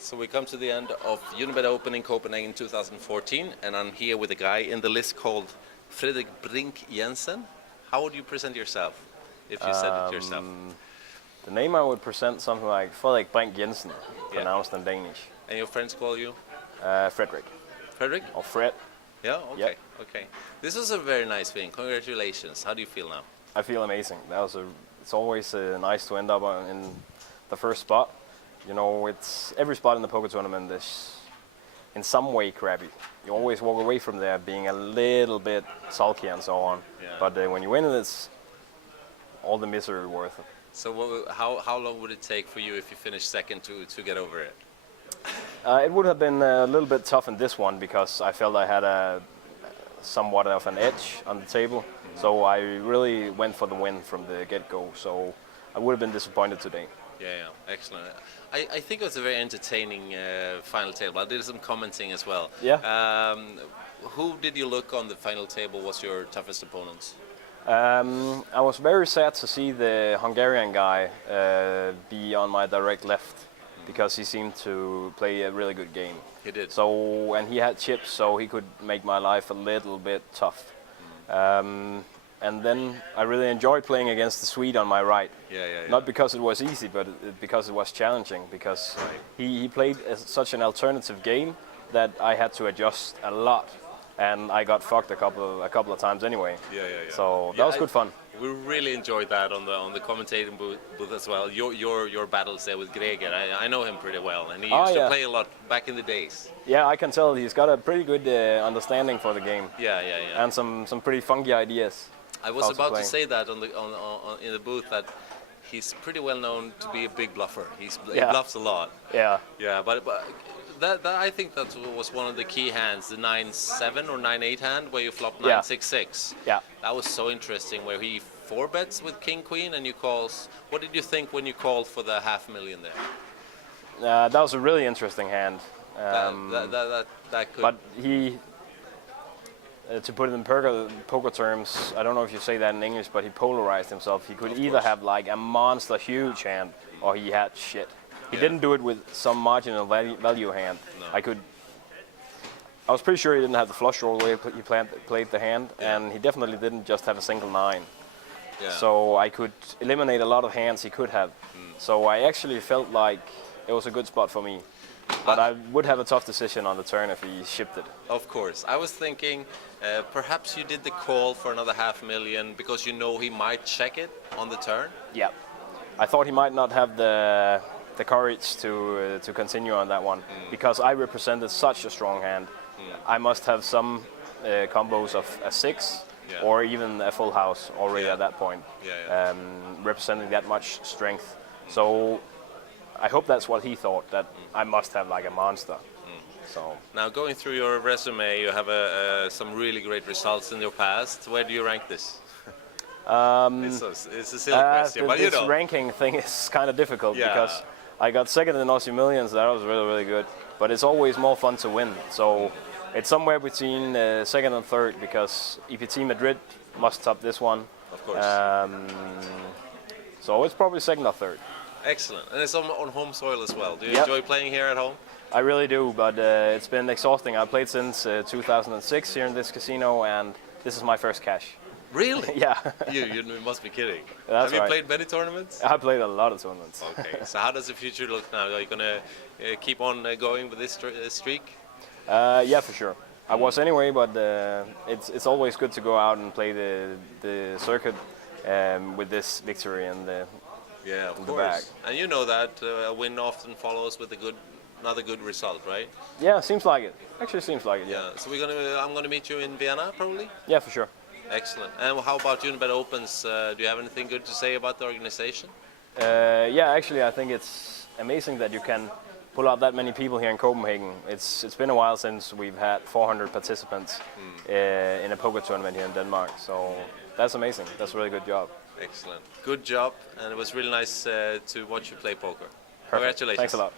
So we come to the end of Unibet Open in Copenhagen 2014, and I'm here with a guy in the list called Frederik Brink Jensen. How would you present yourself, if you said it yourself? The name I would present something like Frederik Brink Jensen, pronounced in Danish. And your friends call you? Frederik. Frederik? Or Fred. Yeah, okay, yep. Okay. This is a very nice thing. Congratulations. How do you feel now? I feel amazing. It's always nice to end up in the first spot. You know, it's every spot in the poker tournament is in some way crappy. You always walk away from there being a little bit sulky and so on. Yeah. But when you win it, it's all the misery worth it. So how long would it take for you if you finish second to get over it? It would have been a little bit tough in this one because I felt I had somewhat of an edge on the table. Mm-hmm. So I really went for the win from the get-go. So I would have been disappointed today. Yeah, excellent. I think it was a very entertaining final table. I did some commenting as well. Yeah. Who did you look on the final table was your toughest opponents? I was very sad to see the Hungarian guy be on my direct left because he seemed to play a really good game. He did. So, and he had chips, so he could make my life a little bit tough. And then I really enjoyed playing against the Swede on my right. Yeah. Not because it was easy, but because it was challenging. Because he played such an alternative game that I had to adjust a lot, and I got fucked a couple of times anyway. Yeah. So that was good fun. We really enjoyed that on the commentating booth as well. Your battles there with Greger. I know him pretty well, and he used to play a lot back in the days. Yeah, I can tell he's got a pretty good understanding for the game. Yeah. And some pretty funky ideas. I was about to say that in the booth that he's pretty well known to be a big bluffer. He bluffs a lot. Yeah. But that I think that was one of the key hands, the 9-7 or 9-8 hand where you flopped 9-6-6. Yeah. That was so interesting. Where he 4-bets with King Queen and you calls. What did you think when you called for the $500,000 there? That was a really interesting hand. That could. But he. To put it in poker terms, I don't know if you say that in English, but he polarized himself. He could either have like a monster huge hand, or he had shit. He didn't do it with some marginal value hand. No. I was pretty sure he didn't have the flush draw the way he played the hand, and he definitely didn't just have a single 9. Yeah. So I could eliminate a lot of hands he could have. So I actually felt like it was a good spot for me. But I would have a tough decision on the turn if he shipped it. Of course. I was thinking perhaps you did the call for another $500,000 because you know he might check it on the turn. Yeah. I thought he might not have the courage to continue on that one because I represented such a strong hand. I must have some combos of a 6 or even a full house already at that point, representing that much strength. So I hope that's what he thought, that I must have like a monster. So now going through your resume, you have some really great results in your past. Where do you rank this? It's a silly question, but you know. This ranking thing is kind of difficult because I got second in Aussie Millions. That was really good. But it's always more fun to win. So it's somewhere between second and third because EPT Madrid must top this one. Of course. So it's probably second or third. Excellent. And it's on home soil as well. Do you enjoy playing here at home? I really do, but it's been exhausting. I played since 2006 here in this casino, and this is my first cash. Really? Yeah. You must be kidding. That's Have you played many tournaments? I played a lot of tournaments. Okay. So how does the future look now? Are you going to keep on going with this streak? Yeah, for sure. I was anyway, but it's always good to go out and play the circuit with this victory and the bag. And you know that a win often follows with another good result, right? Yeah, seems like it. Actually, seems like it. Yeah. So I'm gonna meet you in Vienna, probably. Yeah, for sure. Excellent. And how about Unibet Opens? Do you have anything good to say about the organization? Yeah, actually, I think it's amazing that you can pull out that many people here in Copenhagen. It's been a while since we've had 400 participants in a poker tournament here in Denmark. So that's amazing. That's a really good job. Excellent. Good job, and it was really nice to watch you play poker. Perfect. Congratulations. Thanks a lot.